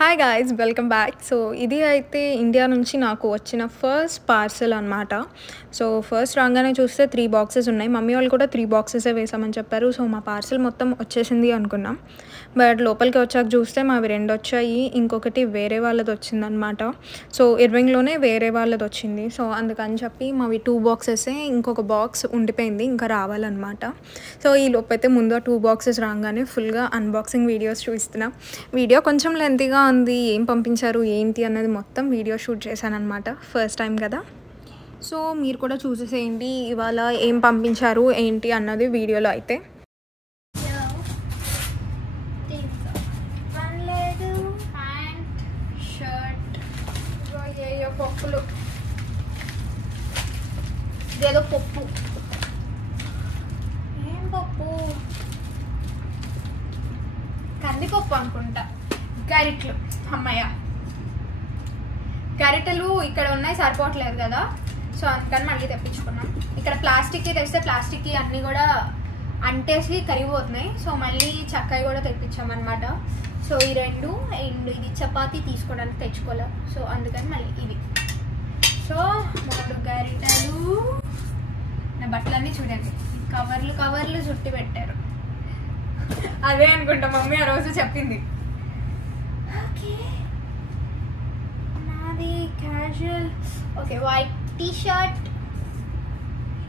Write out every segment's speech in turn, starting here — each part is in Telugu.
Hi guys, welcome back. So ఇది అయితే ఇండియా నుంచి నాకు వచ్చిన ఫస్ట్ పార్సెల్ అనమాట. సో ఫస్ట్ రాగానే చూస్తే 3 బాక్సెస్ ఉన్నాయి. మమ్మీ వాళ్ళు కూడా 3 బాక్సెసే వేసామని చెప్పారు. సో మా పార్సెల్ మొత్తం వచ్చేసింది అనుకున్నాం. బట్ లోపలికి వచ్చాక చూస్తే మావి 2 వచ్చాయి, ఇంకొకటి వేరే వాళ్ళది వచ్చిందనమాట. సో ఇర్వింగ్లోనే వేరే వాళ్ళది వచ్చింది. సో అందుకని చెప్పి మావి 2 బాక్సెసే, ఇంకొక బాక్స్ ఉండిపోయింది, ఇంకా రావాలన్నమాట. సో ఈ లోపైతే ముందు ఆ 2 బాక్సెస్ రాగానే ఫుల్గా అన్బాక్సింగ్ వీడియోస్ చూస్తున్నాం. వీడియో కొంచెం లెంతీగా ఉంది, ఏం పంపించారు ఏంటి అన్నది మొత్తం వీడియో షూట్ చేశాను అనమాట. ఫస్ట్ టైం కదా, సో మీరు కూడా చూసేసేయండి ఇవాళ ఏం పంపించారు ఏంటి అన్నది వీడియోలో అయితే. పప్పులు, ఇదేదో పప్పు, ఏం పప్పు, కందిపప్పు అనుకుంటా. గరిటెలు, అమ్మయ్య గరిటెలు ఇక్కడ ఉన్నాయి, సరిపోవట్లేదు కదా, సో అందుకని మళ్ళీ తెప్పించుకున్నాం. ఇక్కడ ప్లాస్టిక్కి తెస్తే ప్లాస్టిక్కి అన్నీ కూడా అంటేసి కరిగిపోతున్నాయి. సో మళ్ళీ చక్కాయ కూడా తెప్పించామన్నమాట. సో ఈ 2 అండ్ ఇది చపాతీ తీసుకోవడానికి తెచ్చుకోలే, సో అందుకని మళ్ళీ ఇవి. సో 3 గరిటెలు. నా బట్టలన్నీ చూడండి, కవర్లు కవర్లు చుట్టి పెట్టారు. అదే అనుకుంటా మమ్మీ ఆ రోజు చెప్పింది. ఓకే, నాది casual, okay white T shirt.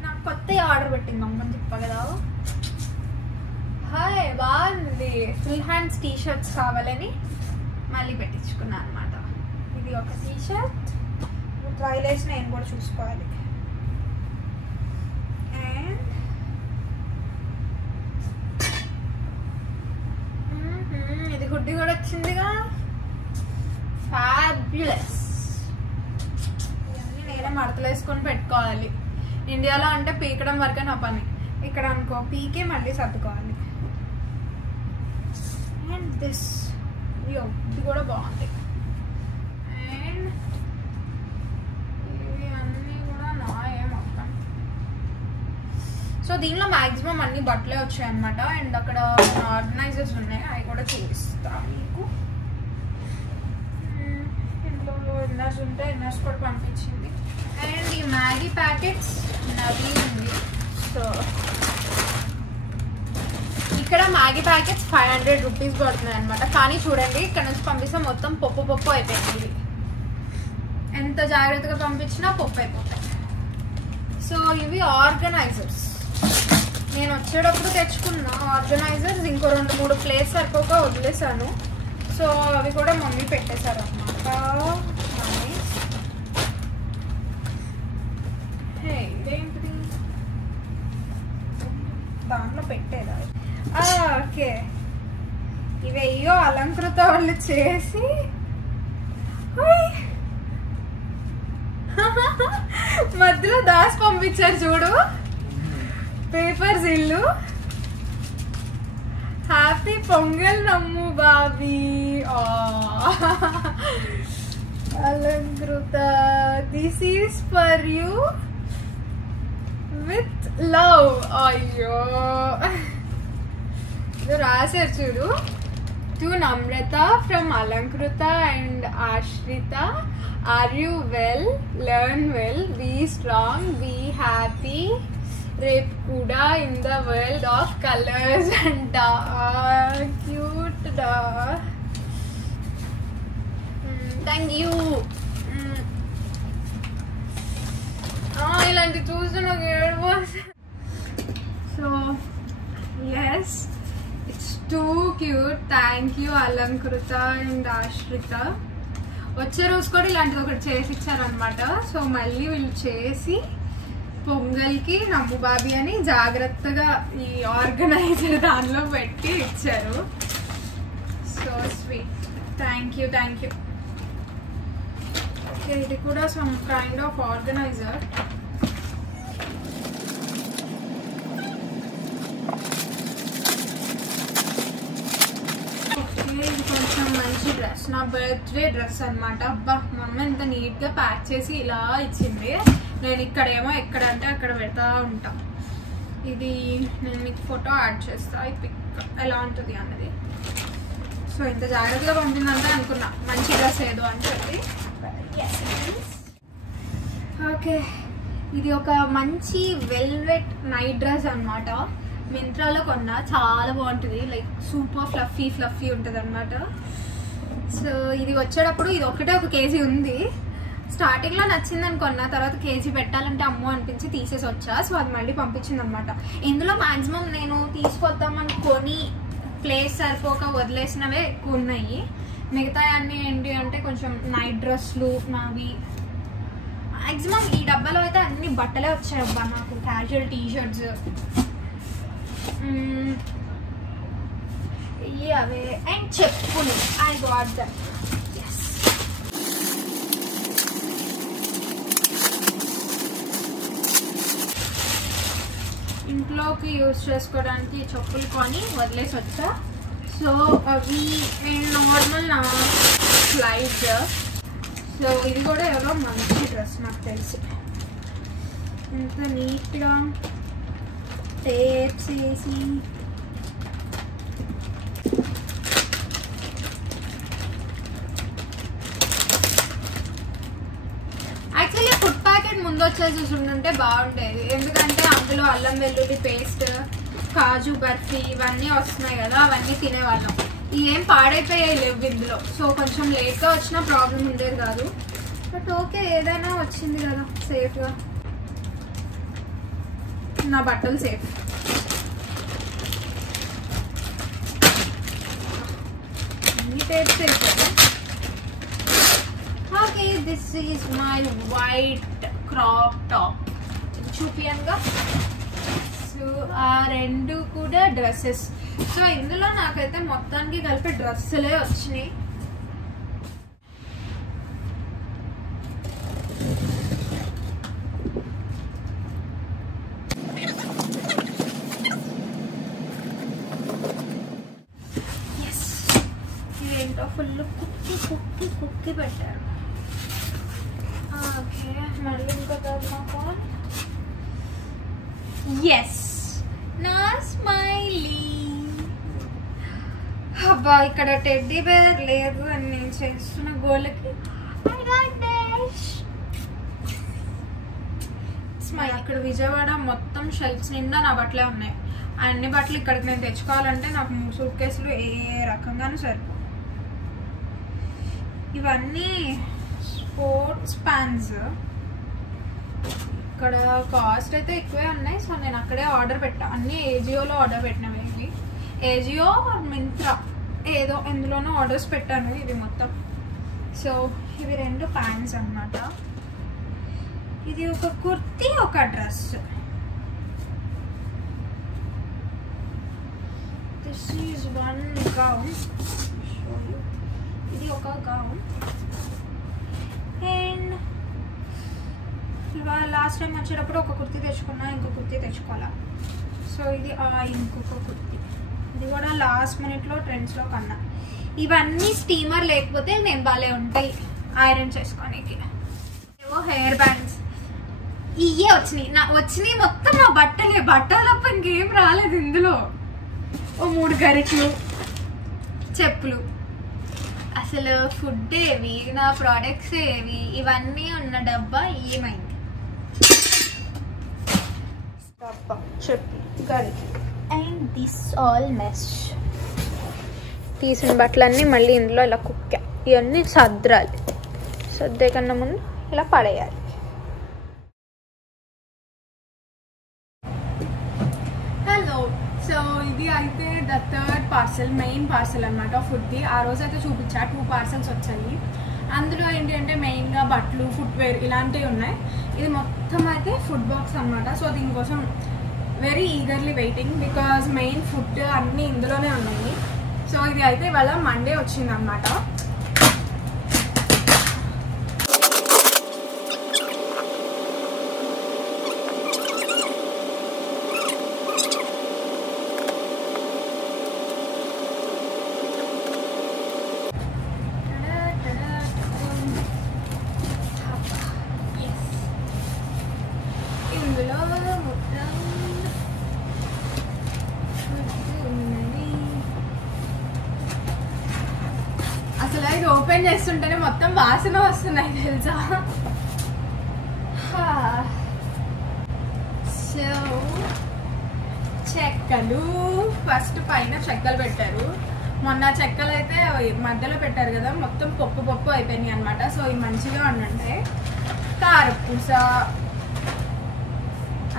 నాకు కొత్త ఆర్డర్ పెట్టింది అమ్మని చెప్పా కదా. హాయ్, బాగుంది. ఫుల్ హ్యాండ్స్ టీ షర్ట్స్ కావాలని మళ్ళీ పెట్టించుకున్నాను అనమాట. ఇది ఒక టీ షర్ట్, ట్రైల్ వేసి నేను కూడా చూసుకోవాలి. అండ్ ఇది హుడ్డీ కూడా వచ్చిందిగా, ఫ్యాబ్యులస్. ఇవన్నీ నేనే మడతలు వేసుకొని పెట్టుకోవాలి. ఇండియాలో అంటే పీకడం వరకే నా పని, ఇక్కడ అనుకో పీకే మళ్ళీ సర్దుకోవాలి. అండ్ దిస్, ఇది కూడా బాగుంది. అండ్ ఇవి అన్నీ కూడా నాయే మొత్తం. సో దీనిలో మ్యాక్సిమం అన్ని బట్టలే వచ్చాయి అనమాట. అండ్ అక్కడ ఆర్గనైజర్స్ ఉన్నాయి, అవి కూడా చూపిస్తా మీకు. ఇంట్లో ఇన్నర్స్ ఉంటే ఇన్నర్స్ కూడా పంపించింది. అండ్ ఈ మ్యాగీ ప్యాకెట్స్ నవీ ఉంది. సో ఇక్కడ మ్యాగీ ప్యాకెట్స్ 500 రూపీస్ పడుతున్నాయి అనమాట. కానీ చూడండి ఇక్కడ నుంచి పంపిస్తే మొత్తం పప్పు పప్పు అయిపోయింది. ఎంత జాగ్రత్తగా పంపించినా పప్పు అయిపోతాయి. సో ఇవి ఆర్గనైజర్స్, నేను వచ్చేటప్పుడు తెచ్చుకున్న ఆర్గనైజర్స్. ఇంకో 2-3 ప్లేస్ సరిపోక వదిలేసాను. సో అవి కూడా మమ్మీ పెట్టేశారు అనమాట. ఇదేంటిది, దాంట్లో పెట్టేదా? ఓకే, ఇవయ్యో అలంకృత వాళ్ళు చేసి మధ్యలో దాసి పంపించారు చూడు, పేపర్స్. ఇల్లు హ్యాపీ పొంగల్ నమ్ము బాబీ. Alankrita, this is for you with love. అయ్యో రాశారు చూడు. To Namrata from Alankrita and Ashrita. Are you well, learn well, be strong, be happy, రేపు కూడా in the world of colours అంట. క్యూట్ డా, థ్యాంక్ యూ. ఇలాంటి చూస్తే నాకు ఏడుపు. So yes, it's too cute. Thank you Alankrita and Ashrita. వచ్చే రోజు కూడా ఇలాంటిది ఒకటి చేసి ఇచ్చారనమాట. సో మళ్ళీ వీళ్ళు చేసి పొంగల్కి నమ్ము బాబీ అని జాగ్రత్తగా ఈ ఆర్గనైజర్ దానిలో పెట్టి ఇచ్చారు. So sweet, thank you thank you. Okay, ఇది కూడా సమ్ కైండ్ ఆఫ్ ఆర్గనైజర్. ఇది కొంచెం మంచి డ్రెస్, నా బర్త్డే డ్రెస్ అనమాట. అబ్బా, మా అమ్మ ఎంత నీట్గా ప్యాక్ చేసి ఇలా ఇచ్చింది. నేను ఇక్కడేమో ఎక్కడంటే అక్కడ పెడతా ఉంటా. ఇది నేను మీకు ఫోటో యాడ్ చేస్తా, ఈ పిక్ ఎలా ఉంటుంది అన్నది. సో ఇంత జాగ్రత్తగా పంపిందంటే అనుకున్నా మంచి డ్రెస్ ఏదో అని చెప్పి. ఓకే, ఇది ఒక మంచి వెల్వెట్ నైట్ డ్రెస్ అనమాట. మింత్రాలో కొన్నా, చాలా బాగుంటుంది. లైక్ సూపర్ ఫ్లఫీ ఉంటుంది అనమాట. సో ఇది వచ్చేటప్పుడు ఇది ఒకటే 1 kg ఉంది. స్టార్టింగ్లో నచ్చిందని కొన్నా, తర్వాత కేజీ పెట్టాలంటే అమ్మో అనిపించి తీసేసి వచ్చా. సో అది మళ్ళీ పంపించింది అనమాట. ఇందులో మ్యాక్సిమం నేను తీసుకొద్దామని కొని ప్లేస్ సరిపోక వదిలేసినవే ఎక్కువ ఉన్నాయి. మిగతా అన్నీ ఏంటి అంటే కొంచెం నైట్ డ్రెస్లు నావి. మ్యాక్సిమం ఈ డబ్బాలో అయితే అన్ని బట్టలే వచ్చాయి అబ్బా నాకు. క్యాజువల్ టీషర్ట్స్ అవే అండ్ చెప్పులు. I got that. ఇంట్లోకి యూజ్ చేసుకోవడానికి చెప్పులు కొని వదిలేసి వచ్చా. సో అవి నార్మల్ నా స్లైడ్. సో ఇది కూడా ఎవరో మంచి డ్రెస్ నాకు తెలిసి. ఇంత నీట్గా టేప్స్ వేసి యాక్చువల్లీ ఫుడ్ ప్యాకెట్ ముందు వచ్చేసి చూసుంటుంటే బాగుండేది. ఎందుకంటే అందులో అల్లం వెల్లుల్లి పేస్ట్, కాజు బర్ఫీ ఇవన్నీ వస్తున్నాయి కదా, అవన్నీ తినేవాళ్ళం. ఏం పాడైపోయాయి లేవు ఇందులో. సో కొంచెం లేట్గా వచ్చినా ప్రాబ్లం ఉండేది కాదు. బట్ ఓకే, ఏదైనా వచ్చింది కదా సేఫ్గా. నా బట్టలు సేఫ్. అన్ని టేప్స్ అయిపోయాయి. Okay, this is my white crop top. చూపియన్గా. సో ఆ 2 కూడా డ్రెస్సెస్. సో ఇందులో నాకైతే మొత్తానికి కలిపి డ్రెస్సులే వచ్చినాయి. ఇదేంటో ఫుల్ కుక్కి పెట్టారు. ఓకే, మళ్ళీ ఇంకో ఫోన్. ఎస్, నా స్మైలీ. అబ్బా, ఇక్కడ టెడ్డీ బేర్ లేదు అని నేను చేస్తున్న గోళ్ళకి స్మైల్. ఇక్కడ విజయవాడ మొత్తం షెల్ఫ్స్ నిండా నా బట్టలే ఉన్నాయి. అన్ని బట్టలు ఇక్కడికి నేను తెచ్చుకోవాలంటే నాకు 3 సూట్ కేసులు ఏ రకంగానూ సరిపో. ఇవన్నీ స్పోర్ట్స్ ప్యాంట్స్. ఇక్కడ కాస్ట్ అయితే ఎక్కువే ఉన్నాయి. సో నేను అక్కడే ఆర్డర్ పెట్టా. అన్నీ ఏజియోలో ఆర్డర్ పెట్టినవి. ఇవి ఏజియో మింత్రా ఏదో ఎందులోనో ఆర్డర్స్ పెట్టాను ఇవి మొత్తం. సో ఇవి 2 ప్యాంట్స్ అన్నమాట. ఇది ఒక కుర్తీ, ఒక డ్రెస్. This is 1 gown. ఇది ఒక గౌన్. అండ్ లాస్ట్ టైం వచ్చేటప్పుడు ఒక కుర్తీ తెచ్చుకున్నా, ఇంకో కుర్తీ తెచ్చుకోవాలా. సో ఇది ఇంకొక కుర్తీ. ఇది కూడా లాస్ట్ మినిట్లో ట్రెండ్స్లో కన్నా. ఇవన్నీ స్టీమర్ లేకపోతే నేను బాగా ఉంటాయి ఐరన్ చేసుకోనికి. ఏవో హెయిర్ బ్యాండ్స్ ఇవే వచ్చినాయి మొత్తం నా బట్టలే. బట్టలు తప్ప ఇంకేం రాలేదు ఇందులో. ఓ 3 గరిట్లు, చెప్పులు. అసలు ఫుడ్ ఏవి, నా ప్రోడక్ట్స్ ఏవి, ఇవన్నీ ఉన్న డబ్బా ఏమైంది? డబ్బా, చెప్పు, గరిట్లు. And this all mesh. తీసిన బట్టలన్నీ మళ్ళీ ఇందులో ఇలా కుక్క. ఇవన్నీ సర్దాలి. సర్దే కన్నా ముందు ఇలా పడేయాలి. హలో, సో ఇది అయితే the 3rd parcel, main parcel అనమాట ఫుడ్ది. ఆ రోజు అయితే చూపించా 2 పార్సల్స్ వచ్చాయి. అందులో ఏంటి అంటే మెయిన్గా బట్టలు, ఫుట్వేర్ ఇలాంటివి ఉన్నాయి. ఇది మొత్తం అయితే ఫుడ్ బాక్స్ అనమాట. సో దీనికోసం very eagerly waiting, because main food అన్నీ ఇందులోనే ఉన్నాయి. సో ఇది అయితే ఇవాళ మండే వచ్చింది అనమాట. ఇందులో మొత్తం అసలు ఇది ఓపెన్ చేస్తుంటేనే మొత్తం వాసన వస్తున్నాయి తెలుసా. సో చెక్కలు ఫస్ట్ పైన చెక్కలు పెట్టారు. మొన్న చెక్కలు అయితే మధ్యలో పెట్టారు కదా, మొత్తం పప్పు పప్పు అయిపోయినాయి అనమాట. సో ఇవి మంచిగా ఉండుంటాయి. కారపూస,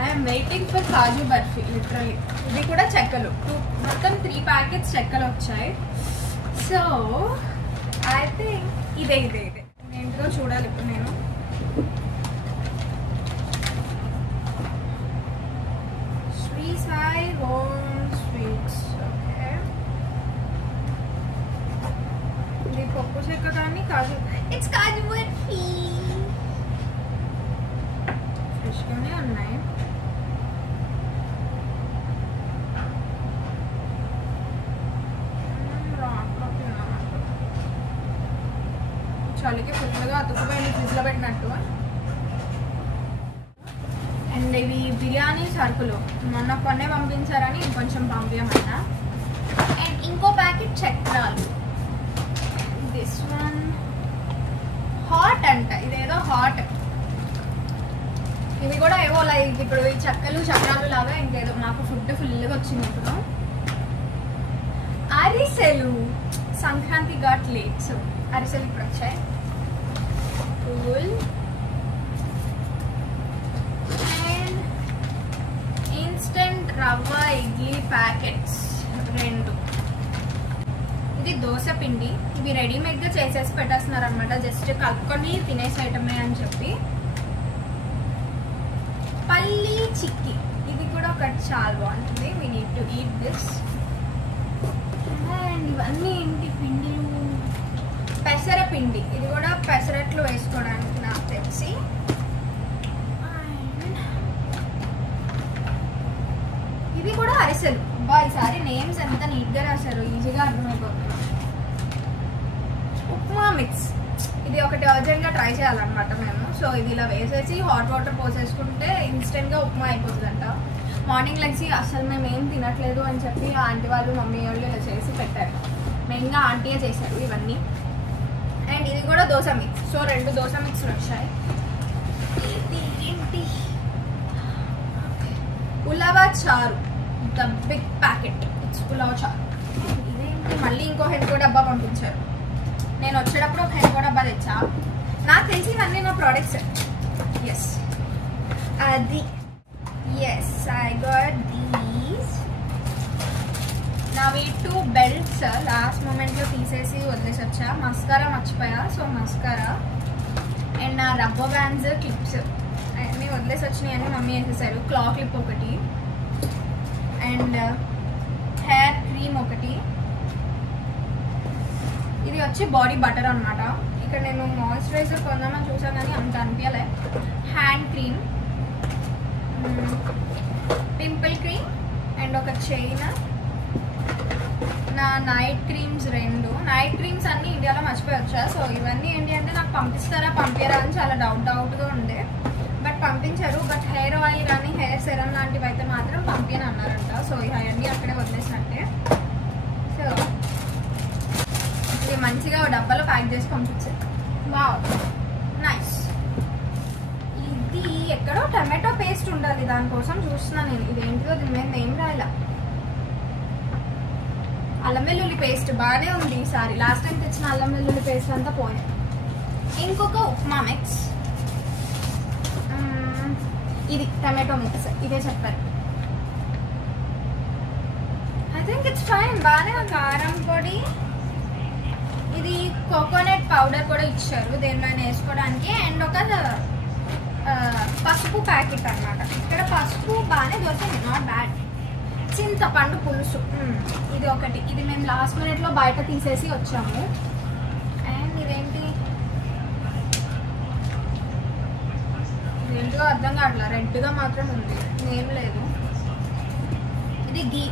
I'm waiting for kaju barfi literally. ఇది కూడా చెక్కలు, మొత్తం 3 ప్యాకెట్స్ చెక్కలు వచ్చాయి. సో ఐ థింక్ ఇదే ఏంటో చూడాలి ఇప్పుడు నేను. Shri Sai home sweets. Okay, ఇది పప్పు చెక్క కానీ కాజు, ఇట్స్ కాజు బర్ఫీ. ఫ్రెష్గానే ఉన్నాయి. చలికి ఫుల్గా అతుక్కుపోయింది ఫ్రిడ్జ్లో పెట్టినట్టు. అండ్ ఇవి బిర్యానీ సరుకులు మొన్న కొన్నే పంపించారని ఇంకొంచెం పంపించమన్నా. అండ్ ఇంకో ప్యాకెట్ చక్రాలు. దిస్ వన్ హాట్ అంట, ఇదేదో హాట్. ఇవి కూడా ఏవో లైక్ ఇప్పుడు ఈ చక్రాలు లాగా ఇంకేదో. నాకు ఫుడ్ ఫుల్గా వచ్చింది ఇప్పుడు. అరిసెలు సంక్రాంతి ఘాట్ లేట్, సో అరిసెలు ఇప్పుడు వచ్చాయి. కూల్. అండ్ ఇన్స్టెంట్ రవ్వ ఇడ్లీ ప్యాకెట్స్ 2. ఇది దోశ పిండి. ఇవి రెడీమేడ్గా చేసేసి పెట్టేస్తున్నారు అనమాట, జస్ట్ కలుపుకొని తినేసేయటమే అని చెప్పి. పల్లి చిక్కీ, ఇది కూడా ఒకటి చాలా బాగుంటుంది. We need to eat this. And ఇవన్నీ ఏంటి పిండిలు, పెసర పిండి. ఇది కూడా పెసరట్లు వేసుకోవడానికి నాకు తెలిసి. ఇవి కూడా అరిసెలు. ఈసారి నేమ్స్ ఎంత నీట్గా రాశారు, ఈజీగా అర్థమైపోతుంది. ఉప్మా మిక్స్, ఇది ఒకటి అర్జెంట్గా ట్రై చేయాలన్నమాట మేము. సో ఇది ఇలా వేసేసి హాట్ వాటర్ పోసేసుకుంటే ఇన్స్టెంట్గా ఉప్మా అయిపోతుందంట. మార్నింగ్ లెగ్సి అసలు మేము ఏం తినట్లేదు అని చెప్పి ఆంటీ వాళ్ళు మమ్మీ వాళ్ళు ఇలా చేసి పెట్టారు. మెయిన్గా ఆంటీయే చేశారు ఇవన్నీ. అండ్ ఇది కూడా దోశ మిక్స్. సో 2 దోశ మిక్స్లు వచ్చాయి. ఇది ఏంటి, ఉలవా చారు, ద బిగ్ ప్యాకెట్. ఇట్స్ ఉలవా చారు. ఇదేంటి, మళ్ళీ ఇంకో హెన్కో డబ్బా పంపించారు. నేను వచ్చేటప్పుడు ఒక హెన్కో డబ్బా తెచ్చా. నాకు తెలిసి ఇవన్నీ నా ప్రోడక్ట్స్. ఎస్, అది ఎస్, ఐ గాట్ దీస్. నావి 2 బెల్ట్స్ లాస్ట్ మూమెంట్లో తీసేసి వదిలేసి వచ్చా. మస్కారా మర్చిపోయా, సో మస్కారా. అండ్ నా రబ్బర్ బ్యాండ్స్, క్లిప్స్ అన్నీ వదిలేసి వచ్చినాయి అని మమ్మీ వేసేసారు. క్లా క్లిప్ ఒకటి, అండ్ హెయిర్ క్రీమ్ ఒకటి. ఇది వచ్చి బాడీ బటర్ అనమాట. ఇక్కడ నేను మాయిశ్చరైజర్ కొందామని చూసాను కానీ అంత అనిపించలే. Hand cream, pimple cream, and ఒక చైన్. నా నైట్ క్రీమ్స్ 2. నైట్ క్రీమ్స్ అన్నీ ఇండియాలో మర్చిపోయొచ్చా. సో ఇవన్నీ ఏంటి అంటే నాకు పంపిస్తారా పంపించారా అని చాలా డౌట్గా ఉండే, బట్ పంపించారు. బట్ హెయిర్ ఆయిల్ కానీ హెయిర్ సెరం లాంటివి అయితే మాత్రం పంపించని అన్నారంట. సో ఇవన్నీ అక్కడే వదిలేసినట్టే. సో ఇది మంచిగా డబ్బాలో ప్యాక్ చేసి పంపించారు. Wow, nice. ఇది ఎక్కడో టమాటో పేస్ట్ ఉండాలి, దానికోసం చూస్తున్నాను నేను. ఇదేంటిదో దీని మీద ఏం రాయాల. అల్లం వెల్లుల్లి పేస్ట్ బాగానే ఉంది ఈసారి. లాస్ట్ టైం తెచ్చిన అల్లం వెల్లుల్లి పేస్ట్ అంతా పోయాయి. ఇంకొక ఉప్మా మిక్స్. ఇది టమాటో మిక్స్, ఇదే చెప్పారు. ఐ థింక్ ఇట్స్ ఫైన్, బాగానే. కారం పొడి, ఇది కోకోనట్ పౌడర్ కూడా ఇచ్చారు దేనిపైన వేసుకోవడానికి. అండ్ ఒక పసుపు ప్యాకెట్ అనమాట. ఇక్కడ పసుపు బాగానే దొరికింది, నాట్ బ్యాడ్. చింతపండు పులుసు, ఇది ఒకటి. ఇది మేము లాస్ట్ మినిట్లో బయట తీసేసి వచ్చాము. అండ్ ఇదేంటి, ఇదేంటిగా అర్థం కావట్లా, రెడ్గా మాత్రం ఉంది, ఏం లేదు. ఇది గీ,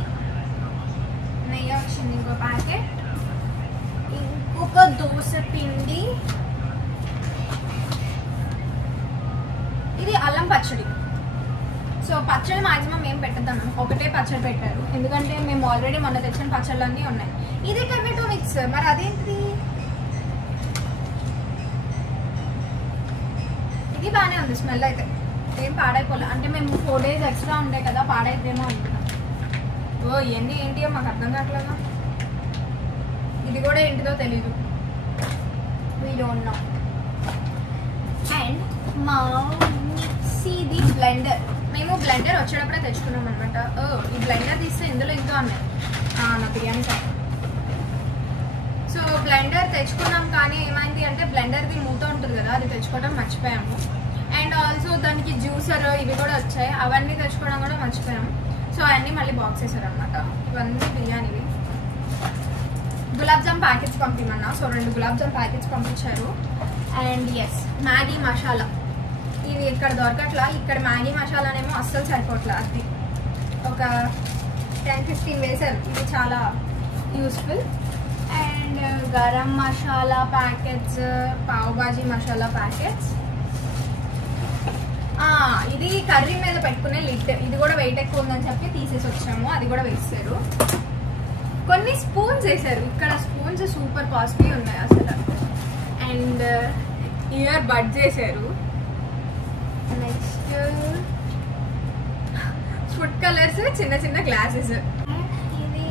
నెయ్యి వచ్చింది ఇంకో ప్యాకెట్. ఇంకొక దోశ పిండి. ఇది అల్లం పచ్చడి. సో పచ్చడి మాక్సిమం ఏం పెట్టద్దాం, ఒకటే పచ్చడి పెట్టారు ఎందుకంటే మేము ఆల్రెడీ మొన్న తెచ్చిన పచ్చళ్ళన్నీ ఉన్నాయి. ఇది టమాటో మిక్స్, మరి అదేంటిది ఇది బాగానే ఉంది స్మెల్ అయితే, ఏం పాడైపోలే. అంటే మేము 4 days ఎక్స్ట్రా ఉండే కదా, పాడైతేమో అనుకున్నాం. ఓ ఇవన్నీ ఏంటియో మాకు అర్థం కావట్లేదా. ఇది కూడా ఏంటిదో తెలీదు, వీ డోంట్ నో. అండ్ మా మిక్సీది బ్లెండర్, మేము బ్లెండర్ వచ్చేటప్పుడే తెచ్చుకున్నాం అనమాట. ఈ బ్లెండర్ తీస్తే ఇందులో ఇంకా ఉన్నాయి నా బిర్యానీ సార్. సో బ్లెండర్ తెచ్చుకున్నాం, కానీ ఏమైంది అంటే బ్లెండర్ది మూత ఉంటుంది కదా, అది తెచ్చుకోవడం మర్చిపోయాము. అండ్ ఆల్సో దానికి జ్యూసర్ ఇవి కూడా వచ్చాయి, అవన్నీ తెచ్చుకోవడం కూడా మర్చిపోయాము. సో అవన్నీ మళ్ళీ బాక్స్ వేసారు అనమాట. ఇవన్నీ బిర్యానీవి. గులాబ్ జామ్ ప్యాకెట్స్ పంపిమన్నా, సో 2 గులాబ్ జామ్ ప్యాకెట్స్ పంపించారు. అండ్ ఎస్, మ్యాగీ మసాలా ఇవి ఇక్కడ దొరకట్లా. ఇక్కడ మ్యాగీ మసాలానేమో అస్సలు సరిపోట్లా, అది ఒక 10-15 వేసారు. ఇది చాలా useful. And garam masala packets, pav bhaji masala packets. ఇది కర్రీ మీద పెట్టుకునే లిడ్, ఇది కూడా వెయిట్ ఎక్కువ ఉందని చెప్పి తీసేసి వచ్చాము, అది కూడా వేసారు. కొన్ని స్పూన్స్ వేసారు, ఇక్కడ స్పూన్స్ సూపర్ కాస్ట్లీ ఉన్నాయి అసలు. అండ్ ఇయర్ బడ్స్ వేసారు. నెక్స్ట్ ఫుడ్ కలర్స్, చిన్న చిన్న గ్లాసెస్. ఇది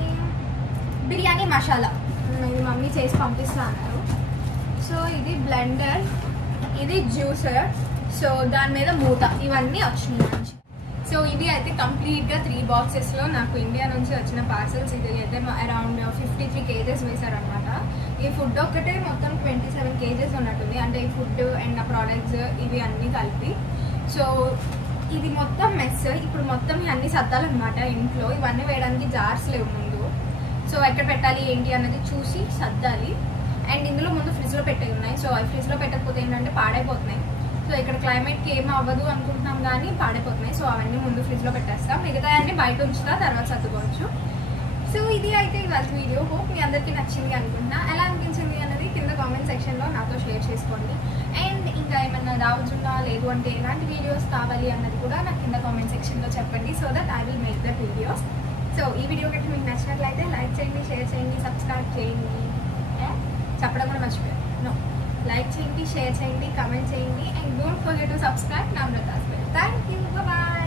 బిర్యానీ మసాలా, ఇది మమ్మీ చేసి పంపిస్తా అన్నారు. సో ఇది బ్లెండర్, ఇది జ్యూసర్, సో దాని మీద మూత, ఇవన్నీ వచ్చినాయి నుంచి. సో ఇవి అయితే కంప్లీట్గా 3 బాక్సెస్లో నాకు ఇండియా నుంచి వచ్చిన పార్సల్స్. ఇది అయితే అరౌండ్ 53 kgs వేశారనమాట. ఈ ఫుడ్ ఒక్కటే మొత్తం 27 kgs ఉన్నట్టుంది, అంటే ఈ ఫుడ్ అండ్ ఆ ప్రోడక్ట్స్ ఇవి అన్నీ కలిపి. సో ఇది మొత్తం మెస్. ఇప్పుడు మొత్తం అన్నీ సర్దాలన్నమాట ఇంట్లో. ఇవన్నీ వేయడానికి జార్స్ లేవు ముందు, సో ఎక్కడ పెట్టాలి ఏంటి అన్నది చూసి సర్దాలి. అండ్ ఇందులో ముందు ఫ్రిడ్జ్లో పెట్టేవి ఉన్నాయి, సో అవి ఫ్రిడ్జ్లో పెట్టకపోతే ఏంటంటే పాడైపోతున్నాయి. సో ఇక్కడ క్లైమేట్కి ఏం అవ్వదు అనుకుంటున్నాం కానీ పాడైపోతున్నాయి. సో అవన్నీ ముందు ఫ్రిడ్జ్లో పెట్టేస్తాం, మిగతా అన్నీ బయట ఉంచుతా, తర్వాత సర్దుకోవచ్చు. సో ఇది అయితే ఇవాళ వీడియో. హోప్ మీ అందరికీ నచ్చింది అనుకుంటున్నా. ఎలా అనిపించింది అన్నది కింద కామెంట్ సెక్షన్లో నాతో షేర్ చేసుకోండి. అండ్ ఇంకా ఏమన్నా డౌట్స్ ఉన్నా, లేదు అంటే ఎలాంటి వీడియోస్ కావాలి అన్నది కూడా నాకు కింద కామెంట్ సెక్షన్లో చెప్పండి, so that I will make that videos. So ఈ వీడియో కట్టి మీకు నచ్చినట్లయితే లైక్ చేయండి, షేర్ చేయండి, సబ్స్క్రైబ్ చేయండి. చెప్పడం కూడా మర్చిపోయాను, నో, లైక్ చేయండి, షేర్ చేయండి, కామెంట్ చేయండి. And don't forget to subscribe Namrata. Thank you, bye.